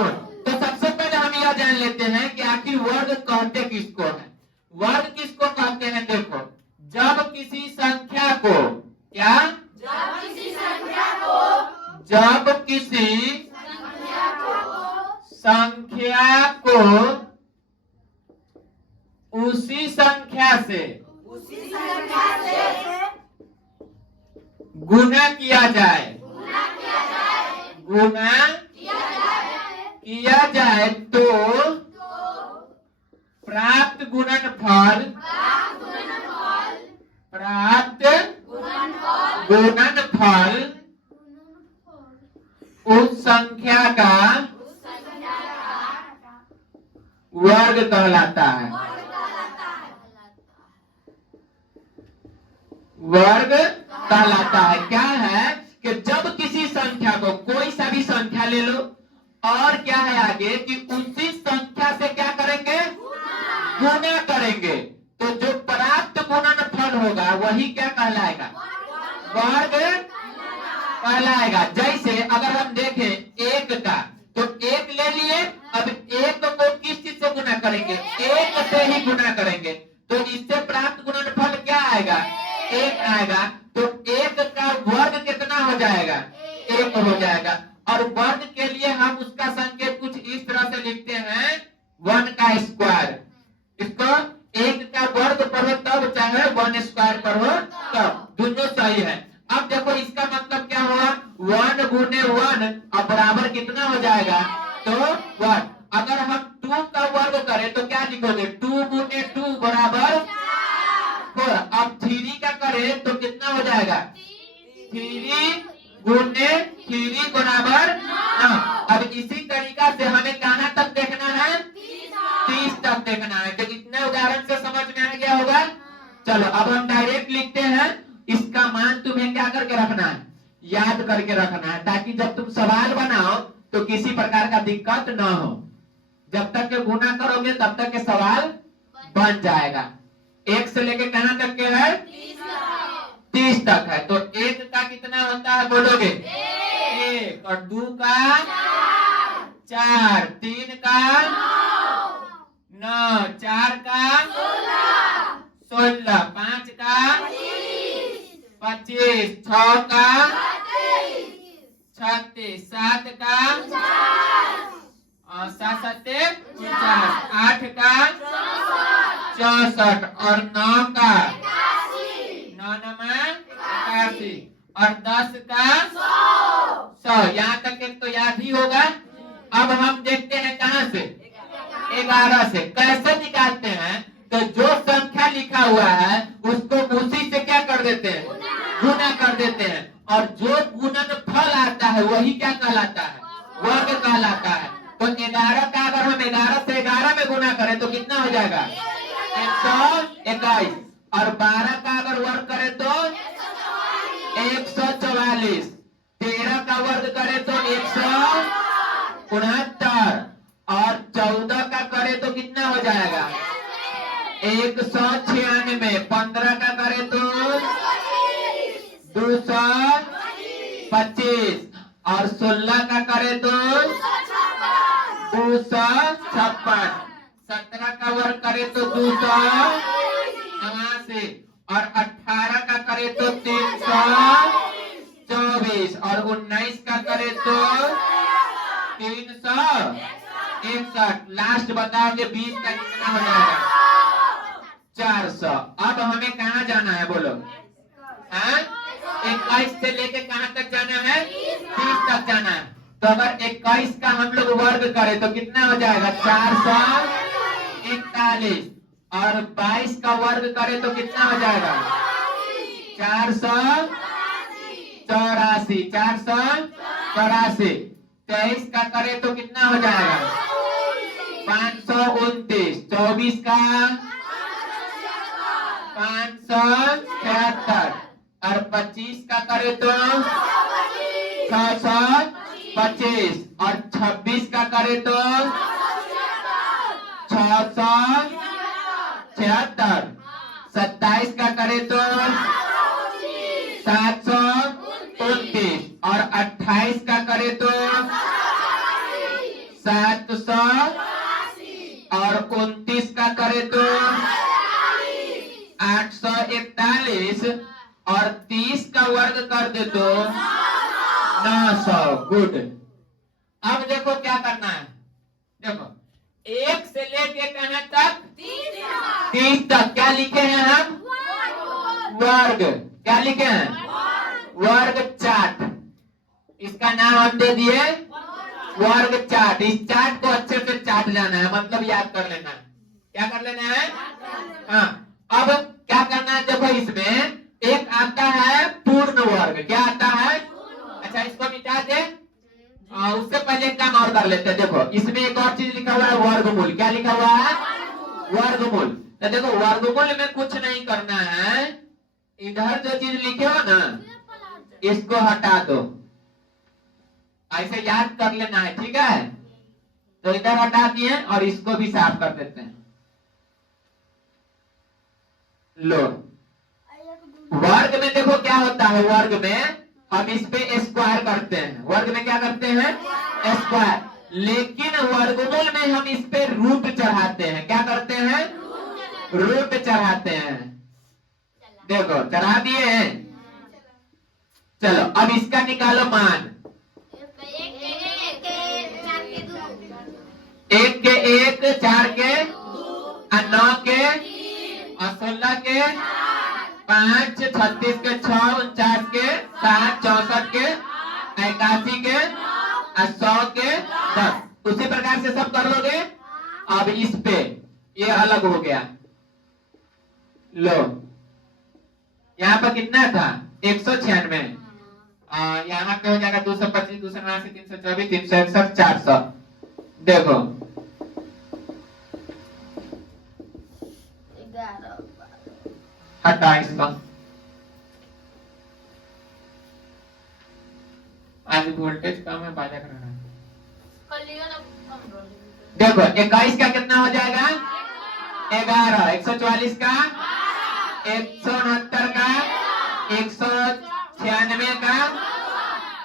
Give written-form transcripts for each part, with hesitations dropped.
वर्गमूल। तो सबसे पहले हम यह जान लेते हैं कि आखिर वर्ग कहते किसको है। वर्ग किसको कहते हैं? देखो, जब किसी संख्या को क्या, जब किसी संख्या को उसी संख्या से गुना किया जाए, गुना किया जाए तो प्राप्त गुणनफल, प्राप्त गुणनफल उस संख्या का वर्ग कहलाता है। वर्ग कहलाता है। क्या है कि जब किसी संख्या को, कोई सा भी संख्या ले लो, और क्या है आगे कि उसी संख्या से क्या करेंगे, गुना करेंगे, तो जो प्राप्त गुणनफल होगा वही क्या कहलाएगा, वर्ग कहलाएगा। जैसे अगर हम देखें एक का, तो एक ले लिए, अब एक को किस चीज से गुना करेंगे, एक से ही गुना करेंगे, तो इससे प्राप्त गुणनफल क्या आएगा, एक आएगा। तो एक का वर्ग कितना हो जाएगा, एक हो जाएगा। और वर्ग के लिए हम उसका संकेत कुछ इस तरह से लिखते हैं, 1 का स्क्वायर। इसको एक का वर्ग पढ़ो तब, चाहे 1 स्क्वायर पढ़ो तब, दोनों सही है। अब देखो इसका मतलब क्या हुआ, 1 गुने 1 अब बराबर कितना हो जाएगा, तो 1। अगर हम 2 का वर्ग करें तो क्या लिखोगे, 2 गुने 2 बराबर 4। अब 3 का करें तो कितना हो जाएगा, 3 गुने 3 बराबर 9। अब इसी तरीका से हमें कहाँ तक देखना है, 30 तक देखना है। तो इतने उदाहरण से समझ में आ गया होगा। चलो अब हम डायरेक्ट लिखते हैं। इसका मान तुम्हें क्या करके रखना है, याद करके रखना है, ताकि जब तुम सवाल बनाओ तो किसी प्रकार का दिक्कत न हो। जब तक के गुना करोगे तब तक के सवाल बन जाएगा। 1 से लेके कहां तक के है, 30 तक है। तो 1 का कितना होता है बोलोगे, 1, और 2 का 4, 3 का 9, 4 का 16, 5 का 25, 6 का 36, 7 का 7 7 50, 8 का 64, और 9 का 9 81, और 10 का 100। यहाँ तक के तो याद ही होगा। अब हम देखते हैं कहाँ से, 11 से। कैसे निकालते हैं, तो जो संख्या लिखा हुआ है उसको उसी से क्या कर देते हैं, गुना कर देते हैं, और जो गुणनफल आता है वही क्या कहलाता है, वर्ग कहलाता है। तो 11 का अगर हम 11 से 11 में गुना करें तो कितना हो जाएगा, 121, और 12 का अगर वर्ग करें तो 144, 13 का वर्ग करें तो 169, और 14 का करें तो कितना हो जाएगा, 196, 15 का करें तो 225, और 16 का करें तो 256, 17 का वर्ग करे तो 289, और 18 का करे तो 324, और 19 का करे तो 361। लास्ट बताओगे 20 का कितना हो जाएगा, 400। अब हमें कहाँ जाना है बोलो, 21 से लेके कहाँ तक जाना है, 30 तक जाना है। तो अगर 21 का हम लोग वर्ग करें तो कितना हो जाएगा, 441, और 22 का वर्ग करें तो कितना हो जाएगा, 484, 484। 23 का करें तो कितना हो जाएगा, 529, 24 का 576, और 25 का करे तो 625, और 26 का करे तो 676, 27 का करे तो 729, और 28 का करे तो 700 और 29 का करे तो 841 और 30 का वर्ग कर दे तो 900। गुड। अब देखो क्या करना है। देखो 1 से लेके कहां तक? 30 तक। क्या लिखे हैं हम? वर्ग। क्या लिखे हैं? वर्ग चार्ट। इसका नाम हम दे दिए वर्ग चार्ट। इस चार्ट को अच्छे से चाट जाना है, मतलब याद कर लेना है। क्या कर लेना है? हाँ। अब क्या करना है? देखो इसमें एक आता है पूर्ण वर्ग। क्या आता है? अच्छा, इसको मिटा दे। उससे पहले एक काम और कर लेते हैं। देखो इसमें एक और चीज लिखा हुआ है, वर्गमूल। क्या लिखा हुआ है? वर्गमूल। तो देखो वर्गमूल में कुछ नहीं करना है। इधर जो चीज लिखे हो ना, इसको हटा दो। ऐसे याद कर लेना है, ठीक है? तो इधर हटा दिए और इसको भी साफ कर देते हैं। लो, वर्ग में देखो क्या होता है। वर्ग में हम इस पे स्क्वायर करते हैं। वर्ग में क्या करते हैं? स्क्वायर। लेकिन वर्गमूल में हम इस पे रूट चढ़ाते हैं। क्या करते हैं? रूट चढ़ाते हैं। देखो चढ़ा दिए हैं। चलो अब इसका निकालो मान। 1 के 1, 4 के 9 के 16 के 5, 36 के 6, 49 के 7, 64 के 81 के 100 के 10। उसी प्रकार से सब कर लोगे। अब इस पे ये अलग हो गया। लो यहाँ पर कितना था? 196। यहाँ पे हो जाएगा 225, 279, 324, 361, 400। देखो 28 का। आज वोल्टेज कम है, बाजा कराना है। देखो 21 का कितना हो जाएगा? 11। 144 का 169 का 196 का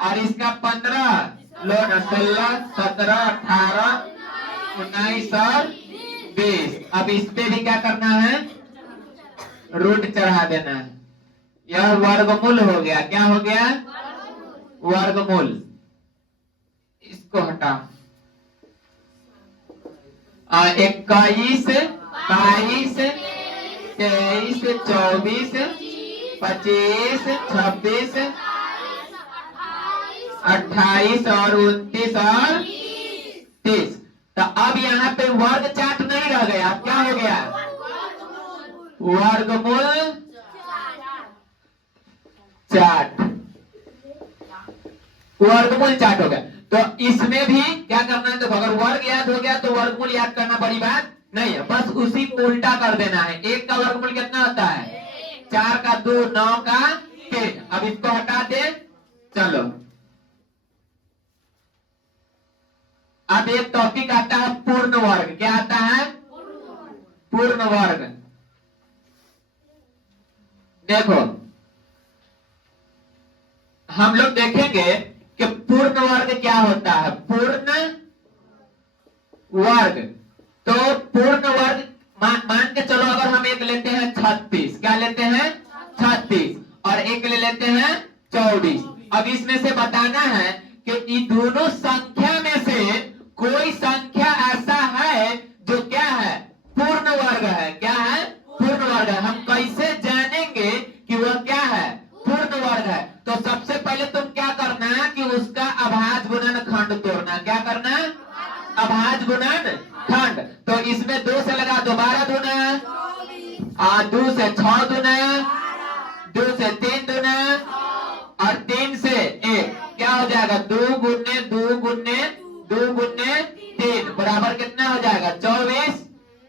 और इसका 15। लो ना 16, 17, 18, 19 और 20। अब इस पे भी क्या करना है? रूट चढ़ा देना है। यह वर्गमूल हो गया। क्या हो गया? वर्गमूल। इसको हटा। 21, 22, 23, 24, 25, 26, 28 और 29 और 30। तो अब यहाँ पे वर्ग चार्ट नहीं रह गया। अब क्या हो गया? वर्गमूल चार्ट। वर्गमूल चार्ट हो गया। तो इसमें भी क्या करना है? देखो अगर वर्ग याद हो गया तो वर्गमूल याद करना बड़ी बात नहीं है। बस उसी को उल्टा कर देना है। 1 का वर्गमूल कितना होता है? 4 का 2, 9 का 3। अब इसको हटा दे। चलो अब एक टॉपिक आता है पूर्ण वर्ग। क्या आता है? पूर्ण वर्ग। देखो हम लोग देखेंगे कि पूर्ण वर्ग क्या होता है। पूर्ण वर्ग। तो पूर्ण वर्ग मान के चलो, अगर हम एक लेते हैं 36। क्या लेते हैं? 36 और एक ले लेते हैं 24। अब इसमें से बताना है कि इन दोनों संख्या में से कोई संख्या ऐसा है जो क्या है? पूर्ण वर्ग है। क्या है? पूर्ण वर्ग है। हम कैसे जानेंगे कि वह क्या है? पूर्ण वर्ग है। तो सबसे पहले तुम क्या करना कि उसका अभाज्य गुणनखंड तोड़ना। क्या करना? अभाज्य गुणनखंड। तो इसमें 2 से लगा दो, 12 दूना, 2 से 6 दूना, 2 से 3 दूना और 3 से 1। क्या हो जाएगा? 2 गुने 2 गुने 2 गुने 3 बराबर कितना हो जाएगा? 24।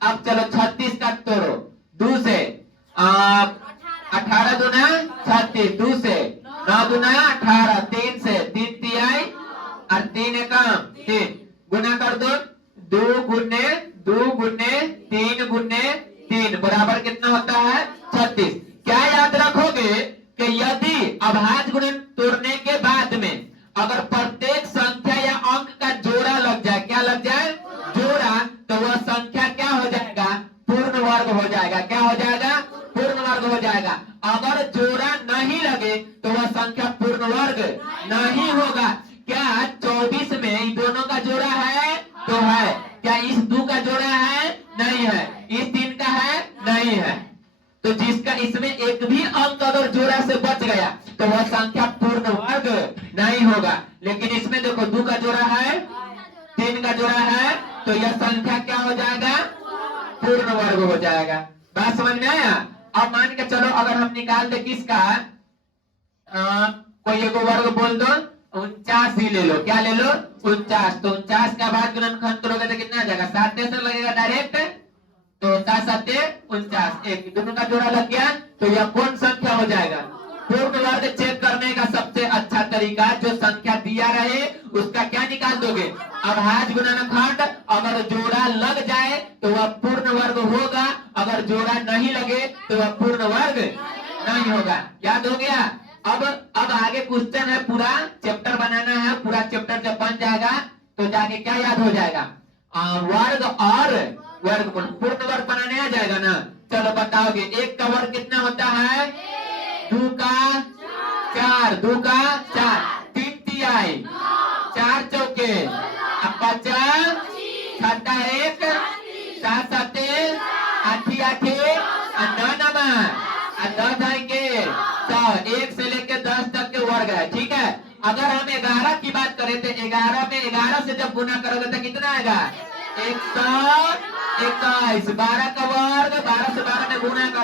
अब चलो 36 का तोड़ो। 2 से 18 दूना 36, 2 से 9 दूना 18, 3 से 3 तिहाई और 3 एकम 3। गुना कर दो। 2 गुने 2 गुने 3 गुने 3 बराबर कितना होता है? 36। क्या याद रखोगे कि यदि अभाज्य गुणन तोड़ने के बाद में अगर प्रत्येक संख्या या अंक का जोड़ा लग जाए, क्या लग जाए जोड़ा, तो वह संख्या क्या हो जाएगा? पूर्ण वर्ग हो जाएगा। क्या हो जाएगा? पूर्ण वर्ग हो जाएगा। अगर जोड़ा नहीं लगे तो वह संख्या पूर्ण वर्ग नहीं होगा। क्या 24 में इन दोनों का जोड़ा है? तो है। क्या इस 2 का जोड़ा है? नहीं है। इस 3 का है? नहीं है। तो जिसका इसमें एक भी अंक अगर जोड़ा से बच गया तो वह संख्या पूर्ण वर्ग नहीं होगा। लेकिन इसमें देखो 2 का जोड़ा है, 3 का जोड़ा है, तो यह संख्या क्या हो जाएगा? पूर्ण वर्ग हो जाएगा। बात समझ में आया? अब मान के चलो अगर हम निकाल दे किसका, कोई एक वर्ग बोल दो, 49 ही ले लो। क्या ले लो? 49। तो 49 का बाद गुणनखंड करोगे तो कितना आ जाएगा? 7 से लगेगा डायरेक्ट, तो 7 7 49, एक दोनों का जोड़ा लग गया। तो यह कौन संख्या हो जाएगा? पूर्ण वर्ग चेक करने का सबसे अच्छा तरीका, जो संख्या दिया रहे उसका क्या निकाल दोगे? अभाज्य गुणनखंड। अगर जोड़ा लग जाए तो वह पूर्ण वर्ग होगा, अगर जोड़ा नहीं लगे तो वह पूर्ण वर्ग नहीं होगा। याद हो गया? अब आगे क्वेश्चन है, पूरा चैप्टर बनाना है। पूरा चैप्टर जब बन जाएगा तो जाके क्या याद हो जाएगा? वर्ग और वर्गमूल। पूर्ण वर्ग बनाने आ जाएगा ना? चलो बताओगे, 1 का वर्ग कितना होता है? 2 का 4, 2 का 4, 3 तिहाई, 4 चौके, 50, 6 1, 7 7, 8 8, 9 9, 10 है के 1 से लेकर 10 तक के वर्ग है। ठीक है। अगर हम 11 की बात करें तो 11 में 11 से जब गुना करोगे तो कितना आएगा? 121। 12 का वर्ग, 12 से 12 में गुना करना है।